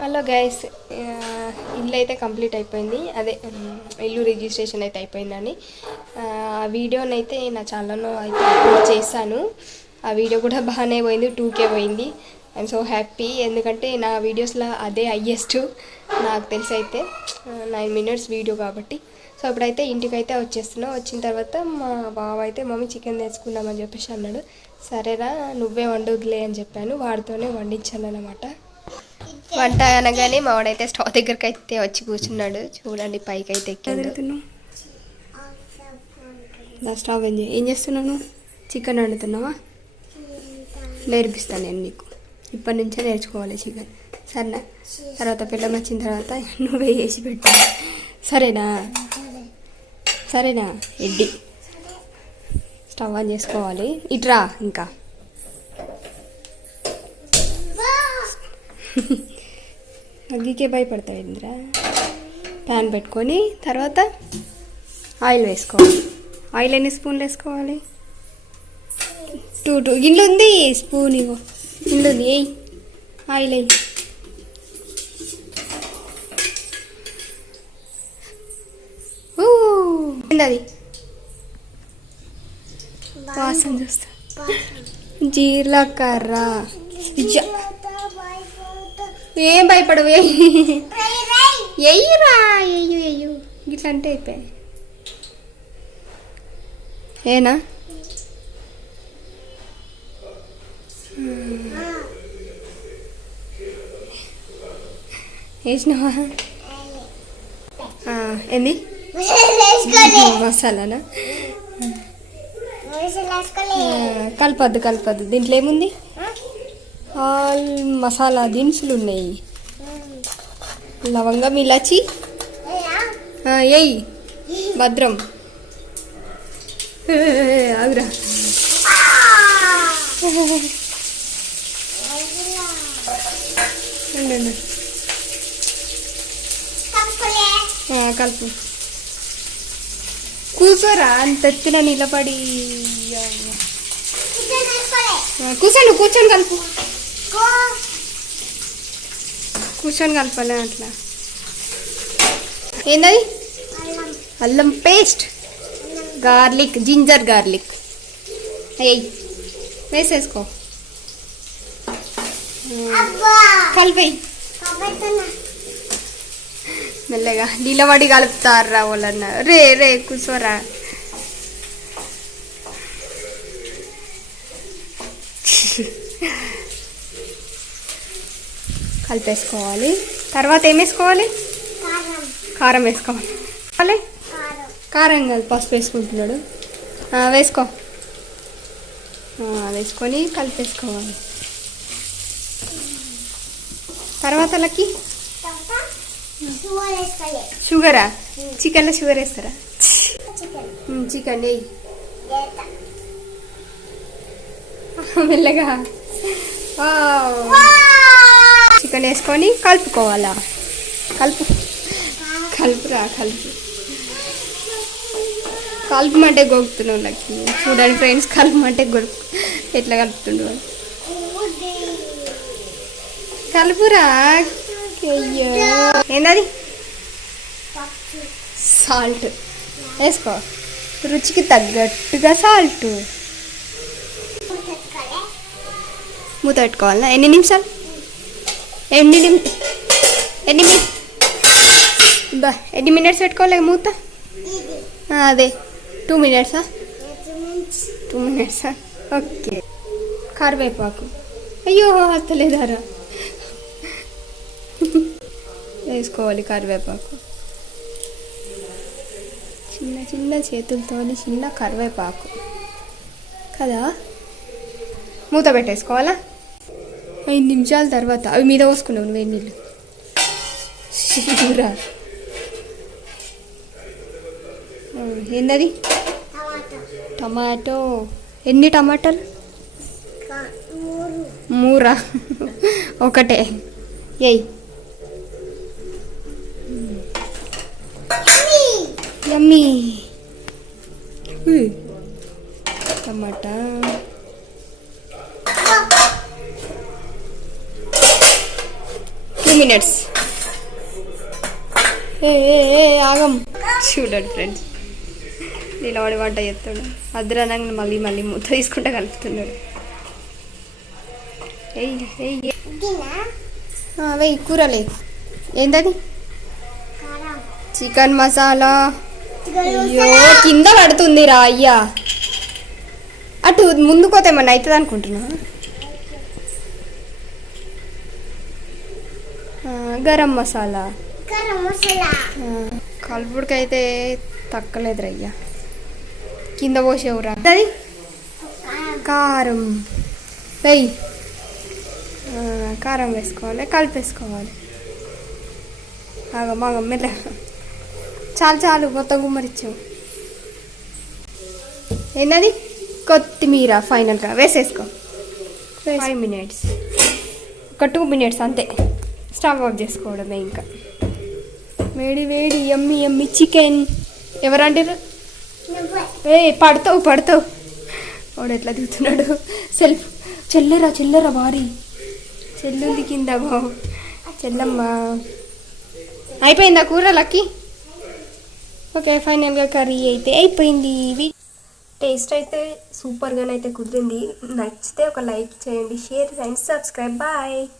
Hello guys, ఇల్లు అయితే complete అయిపోయింది. అదే ఇల్లు రిజిస్ట్రేషన్ అయితే అయిపోయిందని ఆ వీడియోని అయితే నా ఛానల్లో అయితే అప్లోడ్ చేశాను. ఆ వీడియో కూడా బాగానే పోయింది, 2K పోయింది. ఐఎమ్ సో హ్యాపీ, ఎందుకంటే నా వీడియోస్లో అదే హైయెస్ట్ నాకు తెలిసి అయితే 9 minutes వీడియో కాబట్టి. సో ఇప్పుడైతే ఇంటికి అయితే వచ్చేస్తున్నాం. వచ్చిన తర్వాత మా బావ అయితే మమ్మీ చికెన్ తెచ్చుకుందామని చెప్పేసి అన్నాడు. సరేరా నువ్వే వండుదులే అని చెప్పాను, వాడితోనే వండించాను అనమాట. వంట అనగానే మావాడైతే స్టవ్ దగ్గరికి అయితే వచ్చి కూర్చున్నాడు. చూడండి పైకి అయితే ఎక్కిండు. స్టవ్ ఏం చేస్తున్నాను? చికెన్ వండుతున్నావా? నేర్పిస్తాను నేను నీకు, ఇప్పటి నుంచే నేర్చుకోవాలి చికెన్, సరేనా? తర్వాత పిల్లలు వచ్చిన తర్వాత నువ్వే చేసి పెట్టు, సరేనా? సరేనా ఎడ్డి? స్టవ్ ఆన్ చేసుకోవాలి. ఇట్రా ఇంకా అగ్గికే భయపడతావు ఇంద్రా. ప్యాన్ పెట్టుకొని తర్వాత ఆయిల్ వేసుకోవాలి. ఆయిల్ ఎన్ని స్పూన్లు వేసుకోవాలి? 2 గిన్నెలు ఉంది, స్పూన్ ఇవ్వ, గిన్నెలు ఉంది. వేయి ఆయిల్ వేయి. అది వాసన చూస్తా. జీలకర్ర ఏం భయపడవు, ఎయ్యిరా, ఎయ్యు ఇట్లా అంటే అయిపోయాయి. ఏనా వేసినావా? ఏంది మసాలానా? కలపద్దు. దీంట్లో ఏముంది? ఆల్ మసాలా దినుసులు ఉన్నాయి. లవంగం, ఇలాచి ఏయ్ భద్రం. ఆగురా. కలుపు. కూర్చోరా, అంత ఎత్తున నిలబడి. కూర్చొని కలుపు. కూర్చొని కలపాలి అట్లా. ఏంటది? అల్లం పేస్ట్, గార్లిక్, జింజర్ గార్లిక్ వేసేసుకో. కలిపి మెల్లగా నిలబడి కలుపుతారా వాళ్ళన్న. రే కూర్చోరా. కలిపేసుకోవాలి. తర్వాత ఏం వేసుకోవాలి? కారం వేసుకోవాలి. కారం కాదు, పసుపు వేసుకుంటున్నాడు. వేసుకో. వేసుకొని కలిపేసుకోవాలి. తర్వాత లక్కి షుగరా? చికెన్లో షుగర్ వేస్తారా? చికెన్ వేయి మెల్లగా. చికెన్ వేసుకొని కలుపుకోవాలా? కలుపురా. కలుపుమంటే గొక్కుతున్నావు లక్కి. చూడండి ఫ్రెండ్స్, కలుపుమంటే ఎట్లా కలుపుతుండు. కలుపురా. అయ్యో ఏంటది? సాల్ట్ వేసుకో, రుచికి తగ్గట్టుగా సాల్ట్. మూత పెట్టుకోవాలా? ఎన్ని నిమిషాలు? ఎన్ని మినిట్స్ పెట్టుకోవాలి మూత? అదే 2 minutes. 2 minutes. ఓకే. కరివేపాకు. అయ్యో వస్తలేదారా? వేసుకోవాలి కరివేపాకు. చిన్న చేతులతో చిన్న కరివేపాకు కదా. మూత పెట్టేసుకోవాలా? 5 నిమిషాల తర్వాత అవి మీద పోసుకున్నావు నువ్వు నీళ్ళు. ఏంటది? టమాటో. ఎన్ని టమాటాలు? 3. ఒకటే. ఎయ్. యమ్మీ. టమాటా. 2 minutes. ఆగం చూడండి ఫ్రెండ్స్, నిలబడి వంట చేస్తాడు. అద్రానంగా మళ్ళీ మళ్ళీ మూత తీసుకుంటా కలుపుతున్నాడు. వెయ్యి కూర లేదు. ఏంటది? చికెన్ మసాలా. అయ్యో కింద పడుతుంది రా అయ్యా. అటు ముందుకోతే ఏమన్నా అవుతుంది అనుకుంటున్నా. గరం మసాలా. కలుపుడికైతే తక్కలేదు రయ్యా. కింద పోసేవురా. అది కారం వెయ్యి. కారం వేసుకోవాలి, కలిపేసుకోవాలి. ఆగం మెల్ల. చాలు చాలు, మొత్తం గుమ్మరిచ్చావు. ఏంటది? కొత్తిమీర ఫైనల్గా వేసేసుకో. 5 minutes, ఒక 2 minutes అంతే. స్టవ్ ఆఫ్ చేసుకోవడమే. ఇంకా వేడి వేడి యమ్మీ యమ్మీ చికెన్. ఎవరంటారు? పడతావు వాడు ఎట్లా దిగుతున్నాడు. సెల్ఫ్. చెల్లెరా భారీ చెల్లుంది కింద. చెల్లమ్మ. అయిపోయిందా కూర లక్కీ? ఓకే, ఫైనల్గా కర్రీ అయితే అయిపోయింది. టేస్ట్ అయితే సూపర్గానైతే కుదిరింది. నచ్చితే ఒక లైక్ చేయండి, షేర్ అండ్ సబ్స్క్రైబ్. బాయ్.